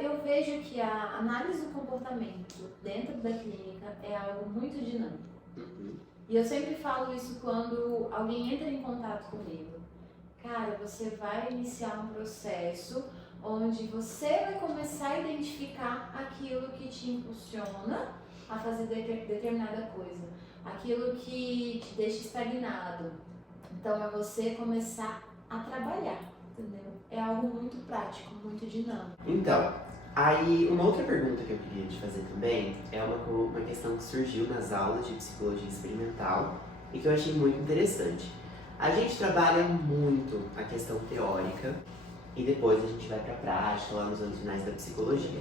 eu vejo que a análise do comportamento dentro da clínica é algo muito dinâmico. E eu sempre falo isso quando alguém entra em contato comigo. Cara, você vai iniciar um processo onde você vai começar a identificar aquilo que te impulsiona a fazer determinada coisa, aquilo que te deixa estagnado. Então é você começar a trabalhar, entendeu? É algo muito prático, muito dinâmico. Então, aí uma outra pergunta que eu queria te fazer também é uma questão que surgiu nas aulas de psicologia experimental e que eu achei muito interessante. A gente trabalha muito a questão teórica e depois a gente vai para a prática, lá nos anos finais da psicologia.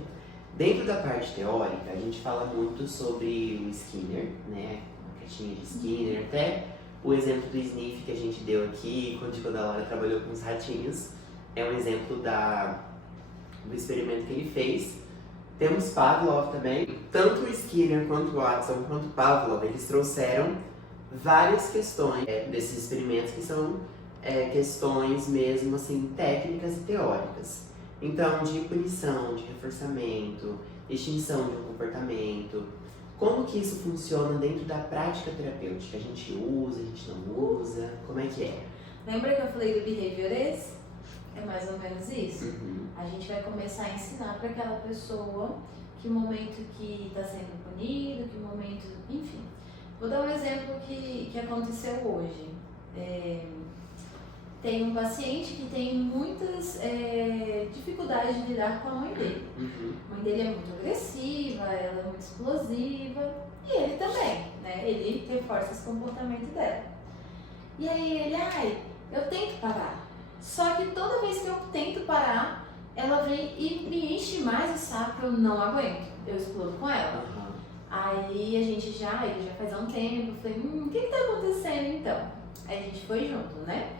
Dentro da parte teórica, a gente fala muito sobre o Skinner, né? A caixinha de Skinner, até o exemplo do Sniff que a gente deu aqui, quando a Laura trabalhou com os ratinhos, é um exemplo do experimento que ele fez. Temos Pavlov também. Tanto o Skinner, quanto o Watson, quanto o Pavlov, eles trouxeram várias questões desses experimentos que são questões mesmo assim técnicas e teóricas. Então, de punição, de reforçamento, extinção de um comportamento, como que isso funciona dentro da prática terapêutica? A gente usa, a gente não usa, como é que é? Lembra que eu falei do behaviorist? É mais ou menos isso. A gente vai começar a ensinar para aquela pessoa que momento que está sendo punido, que momento, enfim. Vou dar um exemplo que aconteceu hoje. Tem um paciente que tem muitas dificuldades de lidar com a mãe dele. A mãe dele é muito agressiva, ela é muito explosiva e ele também, né? Ele reforça esse comportamento dela. E aí ele, eu tento parar. Só que toda vez que eu tento parar, ela vem e me enche mais o saco, eu não aguento. Eu explodo com ela. Aí ele já faz há um tempo, eu falei, o que tá acontecendo então? Aí a gente foi junto, né?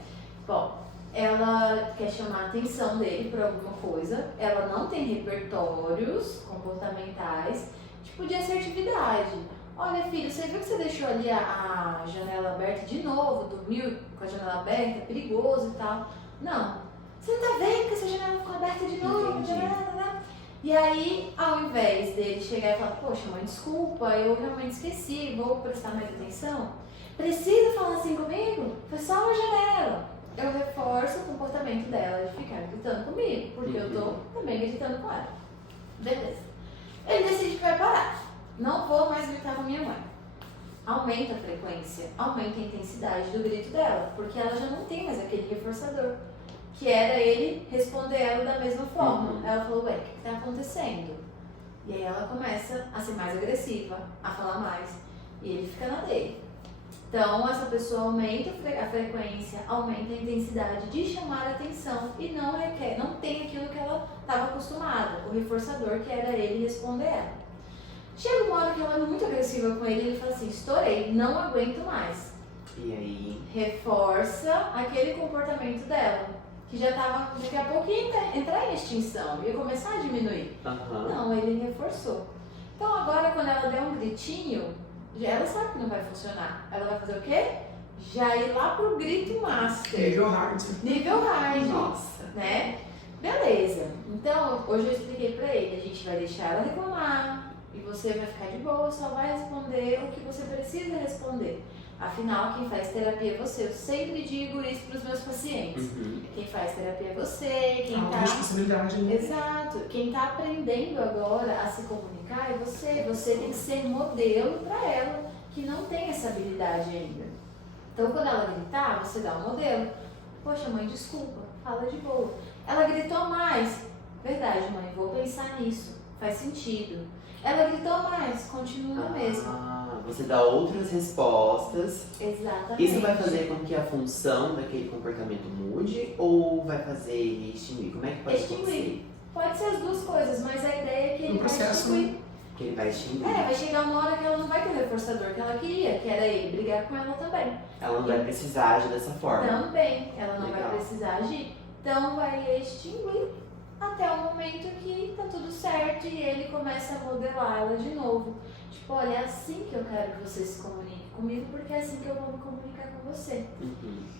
Bom, ela quer chamar a atenção dele por alguma coisa, ela não tem repertórios comportamentais, tipo de assertividade. Olha filho, você viu que você deixou ali a janela aberta de novo, dormiu com a janela aberta, é perigoso e tal. Não, você não tá vendo que essa janela ficou aberta de novo? E aí, ao invés dele chegar e falar, poxa mãe, desculpa, eu realmente esqueci, vou prestar mais atenção. Precisa falar assim comigo? Foi só uma janela. Eu reforço o comportamento dela de ficar gritando comigo, porque eu tô também gritando com ela. Beleza. Ele decide que vai parar. Não vou mais gritar com minha mãe. Aumenta a frequência, aumenta a intensidade do grito dela, porque ela já não tem mais aquele reforçador, que era ele responder ela da mesma forma. Ela falou, ué, o que tá acontecendo? E aí ela começa a ser mais agressiva, a falar mais, e ele fica na dele. Então, essa pessoa aumenta a frequência, aumenta a intensidade de chamar a atenção e não tem aquilo que ela estava acostumada, o reforçador que era ele responder ela. Chega uma hora que ela é muito agressiva com ele e ele fala assim, estourei, não aguento mais. E aí? Reforça aquele comportamento dela, que já estava, daqui a pouco ia entrar em extinção, ia começar a diminuir. Não, ele reforçou. Então agora quando ela der um gritinho, ela sabe que não vai funcionar. Ela vai fazer o quê? Já ir lá pro grito master. Nível hard. Nível hard. Nossa. Né? Beleza. Então, hoje eu expliquei pra ele. A gente vai deixar ela reclamar. E você vai ficar de boa, só vai responder o que você precisa responder. Afinal, quem faz terapia é você. Eu sempre digo isso pros meus pacientes. Quem faz terapia é você. Quem uma responsabilidade, né? Exato. Quem tá aprendendo agora a se comunicar é você. Você tem que ser modelo para ela que não tem essa habilidade ainda. Então, quando ela gritar, você dá um modelo. Poxa, mãe, desculpa, fala de boa. Ela gritou mais. Verdade, mãe, vou pensar nisso. Faz sentido. Ela gritou mais, continua mesmo. Você dá outras respostas. Exatamente. Isso vai fazer com que a função daquele comportamento mude ou vai fazer ele extinguir? Como é que pode acontecer? Pode ser as duas coisas, mas a ideia é que ele vai extinguir. Que ele vai extinguir. Vai chegar uma hora que ela não vai ter o reforçador que ela queria, que era ele brigar com ela também. Ela não vai precisar agir dessa forma. Também, ela não vai precisar agir. Então vai extinguir até o momento que tá tudo certo e ele começa a modelar ela de novo. Tipo, olha, é assim que eu quero que você se comunique comigo, porque é assim que eu vou me comunicar com você.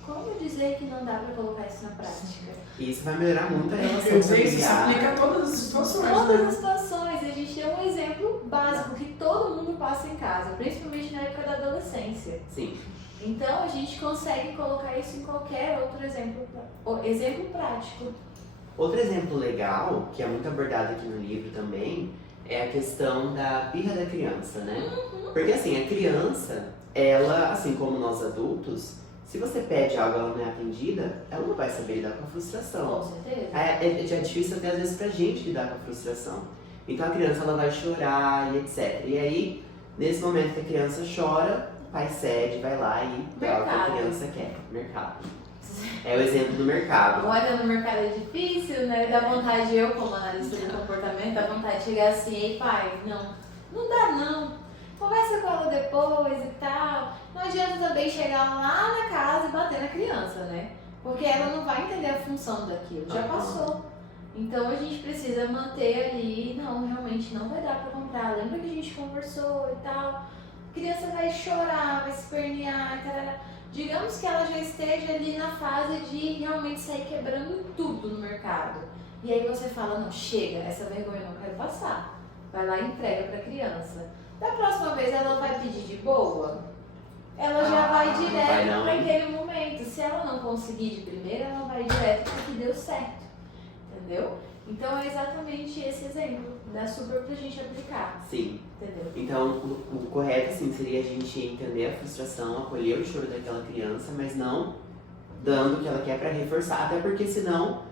Como dizer que não dá pra colocar isso na prática? E isso vai melhorar muito a relação Quer dizer, isso se familiar. aplica a todas as situações, todas as situações. A gente tem um exemplo básico que todo mundo passa em casa, principalmente na época da adolescência. Sim. Então a gente consegue colocar isso em qualquer outro exemplo prático. Outro exemplo legal, que é muito abordado aqui no livro também, é a questão da birra da criança, né? Porque assim, a criança, ela, assim como nós adultos, se você pede algo e ela não é atendida, ela não vai saber lidar com a frustração. Com certeza. É difícil até às vezes pra gente lidar com a frustração. Então a criança ela vai chorar e etc. E aí, nesse momento que a criança chora, o pai cede, vai lá e dá o que a criança quer. Mercado. É o exemplo do mercado. Olha, no mercado é difícil, né? Dá vontade, eu como analista de comportamento, dá vontade de chegar assim, ei pai, não dá não. Conversa com ela depois e tal. Não adianta também chegar lá na casa e bater na criança, né? Porque ela não vai entender a função daquilo, já passou. Então a gente precisa manter ali, não, realmente não vai dar pra comprar. Lembra que a gente conversou e tal? A criança vai chorar, vai se espernear, tarará. Digamos que ela já esteja ali na fase de realmente sair quebrando tudo no mercado. E aí você fala, não, chega, essa vergonha eu não quero passar. Vai lá e entrega pra criança. Da próxima vez ela vai pedir de boa, ela já vai direto para aquele momento. Se ela não conseguir de primeira, ela vai direto para que deu certo. Entendeu? Então é exatamente esse exemplo. Dá super pra gente aplicar. Sim. Entendeu? Então o correto assim, seria a gente entender a frustração, acolher o choro daquela criança, mas não dando o que ela quer para reforçar. Até porque senão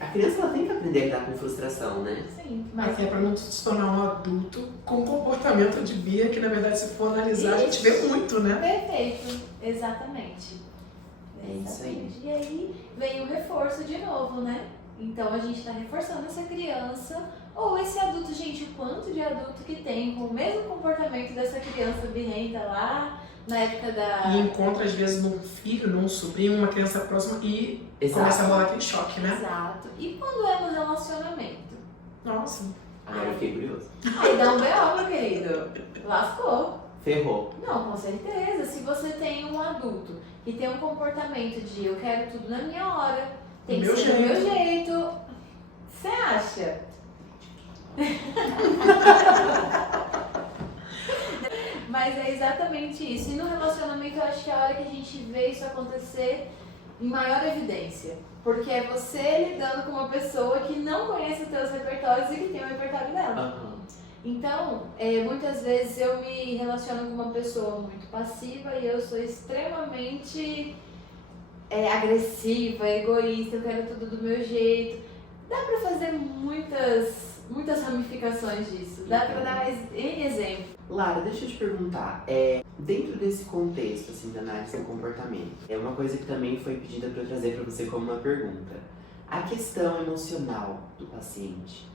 a criança ela tem que aprender a lidar com frustração, né? Sim, mas até para não se tornar um adulto com comportamento de birra, que na verdade, se for analisar, a gente vê muito, né? Perfeito, exatamente. É isso aí. E aí vem o reforço de novo, né? Então a gente está reforçando essa criança ou esse adulto, gente, o quanto de adulto que tem com o mesmo comportamento dessa criança birrenta lá na época da... E encontra às vezes num filho, num sobrinho, uma criança próxima e começa a rolar aquele choque, né? Exato. E quando é no relacionamento? Nossa. Agora eu fiquei curioso. Aí dá um B.O., meu querido. Lascou. Ferrou. Não, com certeza. Se você tem um adulto que tem um comportamento de eu quero tudo na minha hora, tem que ser do meu jeito, você acha? Mas é exatamente isso. E no relacionamento eu acho que é a hora que a gente vê isso acontecer em maior evidência. Porque é você lidando com uma pessoa que não conhece os teus repertórios e que tem o repertório dela. Então, muitas vezes eu me relaciono com uma pessoa muito passiva e eu sou extremamente agressiva, egoísta, eu quero tudo do meu jeito. Dá pra fazer muitas ramificações disso. Dá pra dar N exemplos. Lara, deixa eu te perguntar, dentro desse contexto assim, da análise do comportamento, é uma coisa que também foi pedida para eu trazer para você como uma pergunta. A questão emocional do paciente,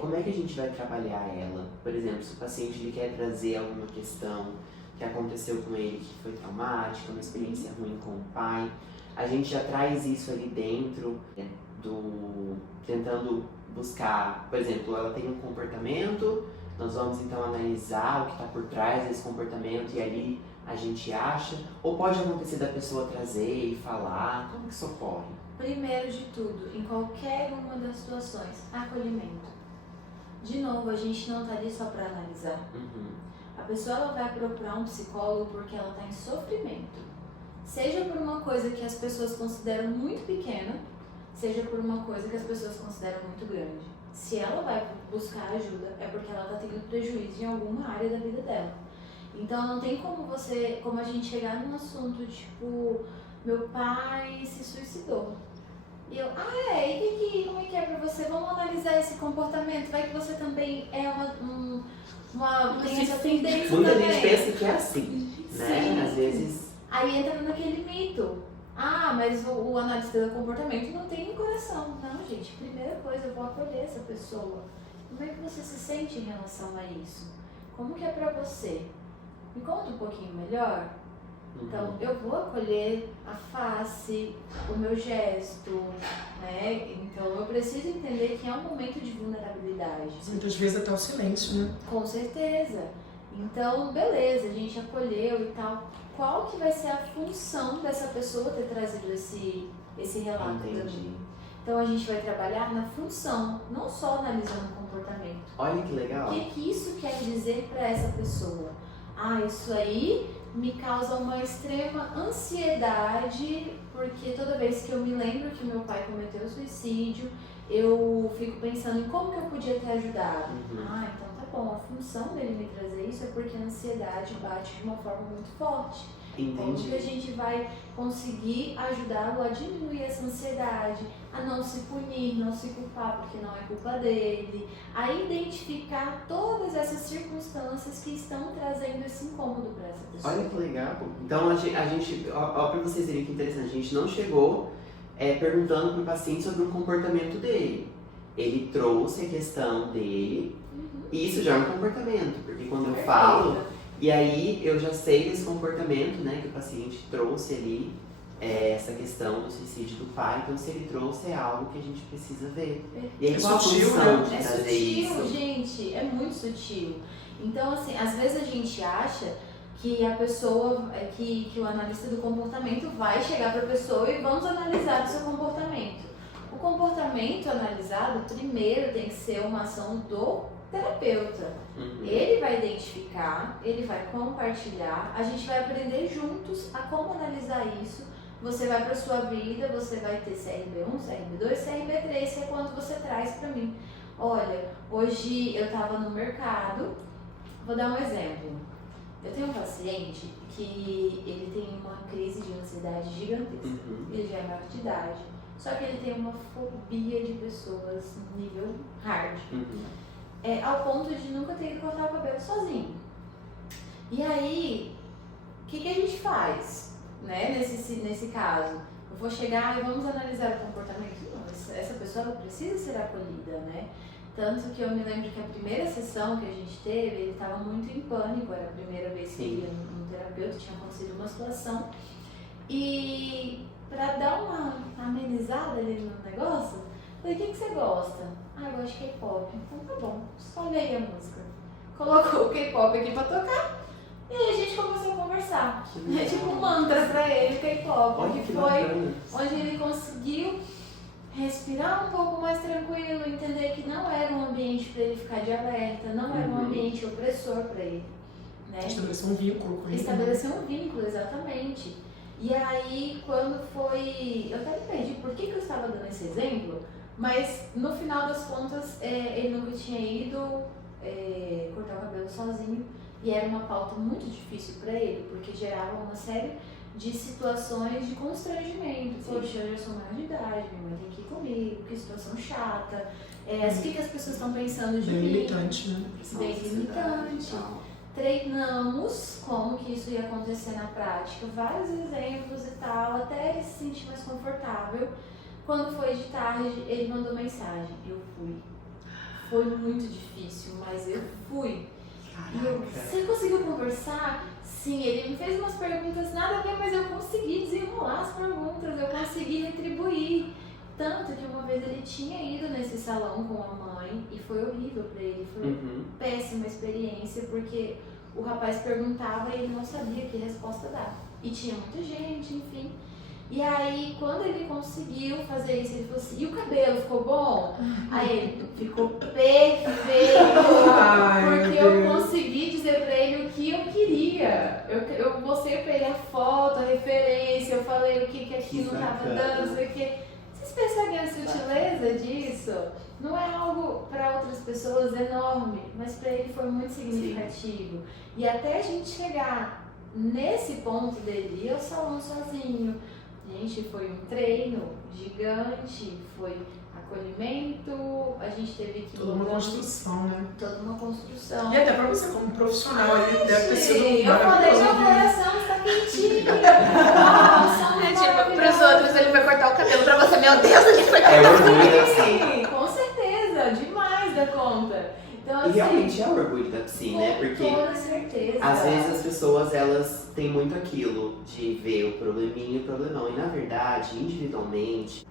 como é que a gente vai trabalhar ela? Por exemplo, se o paciente ele quer trazer alguma questão que aconteceu com ele que foi traumática, uma experiência ruim com o pai, a gente já traz isso ali dentro tentando buscar, por exemplo, ela tem um comportamento, nós vamos então analisar o que está por trás desse comportamento e ali a gente acha, ou pode acontecer da pessoa trazer e falar, como que isso ocorre? Primeiro de tudo, em qualquer uma das situações, acolhimento. De novo, a gente não está ali só para analisar. A pessoa ela vai procurar um psicólogo porque ela está em sofrimento. Seja por uma coisa que as pessoas consideram muito pequena, seja por uma coisa que as pessoas consideram muito grande. Se ela vai buscar ajuda, é porque ela está tendo prejuízo em alguma área da vida dela. Então não tem como a gente chegar num assunto tipo, meu pai se suicidou. E eu, e como é que é pra você? Vamos analisar esse comportamento, vai que você também é tem essa tendência muita também. Gente pensa que é assim, né? Sim. Às vezes... Aí entra naquele mito. Mas o analista do comportamento não tem coração. Não, gente, primeira coisa, eu vou acolher essa pessoa. Como é que você se sente em relação a isso? Como que é pra você? Me conta um pouquinho melhor. Então, eu vou acolher a face, o meu gesto, né? Então, eu preciso entender que é um momento de vulnerabilidade. Muitas vezes até o silêncio, né? Com certeza. Então, beleza, a gente acolheu e tal. Qual que vai ser a função dessa pessoa ter trazido esse relato pra mim? Então a gente vai trabalhar na função, não só analisando o comportamento. Olha que legal. O que isso quer dizer para essa pessoa? Ah, isso aí me causa uma extrema ansiedade, porque toda vez que eu me lembro que meu pai cometeu suicídio, eu fico pensando em como que eu podia ter ajudado. Ah, então tá bom, a função dele me trazer isso é porque a ansiedade bate de uma forma muito forte. Como que a gente vai conseguir ajudá-lo a diminuir essa ansiedade, a não se punir, não se culpar porque não é culpa dele, a identificar todas essas circunstâncias que estão trazendo esse incômodo para essa pessoa. Olha que legal. Então a gente ó pra vocês verem que interessante, a gente não chegou perguntando pro paciente sobre um comportamento dele. Ele trouxe a questão dele, e isso já é um comportamento, porque quando eu falo, e aí eu já sei desse comportamento, né, que o paciente trouxe ali, essa questão do suicídio do pai, então se ele trouxe é algo que a gente precisa ver. E aí, qual a função de trazer isso? É sutil, gente, é muito sutil. Então, assim, às vezes a gente acha que a pessoa, que o analista do comportamento vai chegar para a pessoa e vamos analisar o seu comportamento. O comportamento analisado, primeiro, tem que ser uma ação do terapeuta. Ele vai identificar, ele vai compartilhar, a gente vai aprender juntos a como analisar isso. Você vai para sua vida, você vai ter CRB1, CRB2, CRB3, que é quando você traz para mim. Olha, hoje eu estava no mercado, vou dar um exemplo. Eu tenho um paciente que ele tem uma crise de ansiedade gigantesca. Ele já é maior de idade, só que ele tem uma fobia de pessoas nível hard. Ao ponto de nunca ter que cortar o cabelo sozinho. E aí, o que a gente faz, né, nesse caso? Eu vou chegar e vamos analisar o comportamento? Não, essa pessoa ela precisa ser acolhida, né? Tanto que eu me lembro que a primeira sessão que a gente teve, ele estava muito em pânico, era a primeira vez que ele ia no terapeuta, tinha acontecido uma situação. E para dar uma amenizada ali no negócio, eu falei, o que você gosta? Ah, eu gosto de K-pop. Então tá bom, escolhe aí a música. Colocou o K-pop aqui pra tocar e aí a gente começou a conversar. É tipo um mantra pra ele, o K-pop, que foi onde ele conseguiu respirar um pouco mais tranquilo, entender que não era um ambiente para ele ficar de alerta, não era um ambiente opressor para ele. Né? Estabelecer um vínculo com ele. Estabelecer um vínculo, exatamente. E aí, quando foi... Eu até me perdi por que eu estava dando esse exemplo, mas no final das contas, ele nunca tinha ido cortar o cabelo sozinho e era uma pauta muito difícil para ele, porque gerava uma série de situações de constrangimento. Poxa, eu já sou maior de idade, minha mãe tem que ir comigo, que situação chata. O que as pessoas estão pensando de mim? Bem limitante, né? Bem limitante. Treinamos como que isso ia acontecer na prática, vários exemplos e tal, até ele se sentir mais confortável. Quando foi de tarde, ele mandou mensagem. Eu fui. Foi muito difícil, mas eu fui. Você conseguiu conversar? Sim, ele me fez umas perguntas nada a ver, mas eu consegui desenrolar as perguntas, eu consegui retribuir. Tanto que uma vez ele tinha ido nesse salão com a mãe e foi horrível pra ele, foi uma péssima experiência, porque o rapaz perguntava e ele não sabia que resposta dar. E tinha muita gente, enfim. E aí, quando ele conseguiu fazer isso, ele falou assim, e o cabelo, ficou bom? Aí ele, ficou perfeito, porque eu consegui dizer pra ele o que eu queria. Eu mostrei pra ele a foto, a referência, eu falei o que aqui não tava dando, não sei o que. Vocês percebem a sutileza disso? Não é algo para outras pessoas enorme, mas para ele foi muito significativo. E até a gente chegar nesse ponto dele ir ao salão sozinho, gente, foi um treino gigante, foi acolhimento, a gente teve que... Toda uma construção, né? Toda uma construção. E até pra você como profissional ali, deve ter sido eu falei, meu coração está quentinho. Nossa, pros outros ele vai cortar o cabelo, pra você, meu Deus, ele vai cortar o cabelo. Sim, com certeza, demais da conta. Então, assim, e realmente é o orgulho da Psi, né? Porque toda certeza. às vezes as pessoas, elas têm muito aquilo de ver o probleminha e o problemão. E na verdade, individualmente,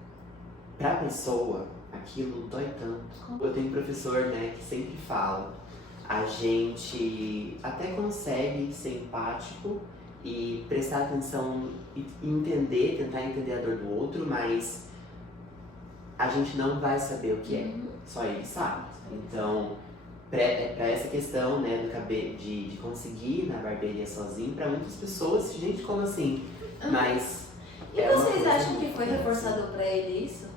pra pessoa, aquilo dói tanto. Eu tenho um professor, né, que sempre fala, a gente até consegue ser empático e prestar atenção e entender, tentar entender a dor do outro, mas a gente não vai saber o que é. Uhum. Só ele sabe. Então, pra essa questão, né, do cabelo, de conseguir ir na barbearia sozinho, pra muitas pessoas, gente, como assim? Mas. E é uma vocês coisa acham que muito foi interessante. reforçado pra ele isso?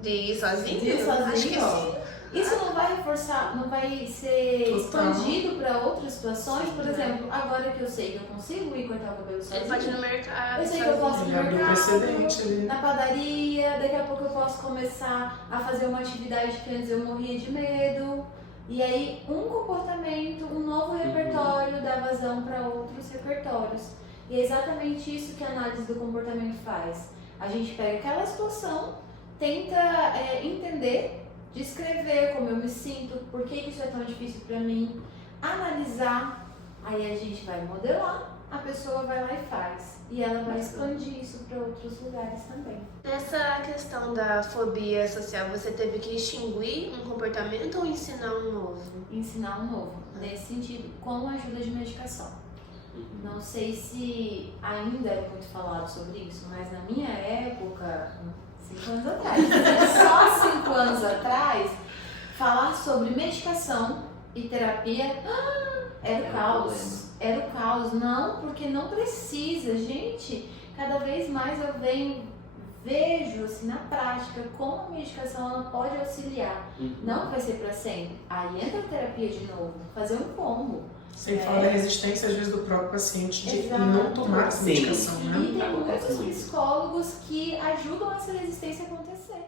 De ir sozinho? De ir sozinho? Acho que sim. Isso não vai reforçar, não vai ser Total. expandido para outras situações? Por exemplo, agora que eu sei que eu consigo ir cortar o cabelo Ele sozinho, pode ir no mercado. eu sei que eu posso ir Ele no abriu um precedente ali. mercado, na padaria, daqui a pouco eu posso começar a fazer uma atividade que antes eu morria de medo. E aí, um comportamento, um novo repertório dá vazão para outros repertórios. E é exatamente isso que a análise do comportamento faz. A gente pega aquela situação, tenta entender, descrever como eu me sinto, por que isso é tão difícil para mim, analisar, aí a gente vai modelar, a pessoa vai lá e faz. E ela vai expandir isso para outros lugares também. Nessa questão da fobia social, você teve que extinguir um comportamento ou ensinar um novo? Ensinar um novo, nesse sentido, com a ajuda de medicação. Não sei se ainda é muito falado sobre isso, mas na minha época, 5 anos atrás, só 5 anos atrás, falar sobre medicação e terapia era o caos. Era o caos. Não, porque não precisa. Gente, cada vez mais eu vejo assim, na prática como a medicação ela pode auxiliar. Não vai ser para sempre. Aí entra a terapia de novo, fazer um combo. Sem falar da resistência, às vezes, do próprio paciente de Exato. não tomar essa Sim. medicação, né? E tem Acontece muitos muito. psicólogos que ajudam essa resistência a acontecer.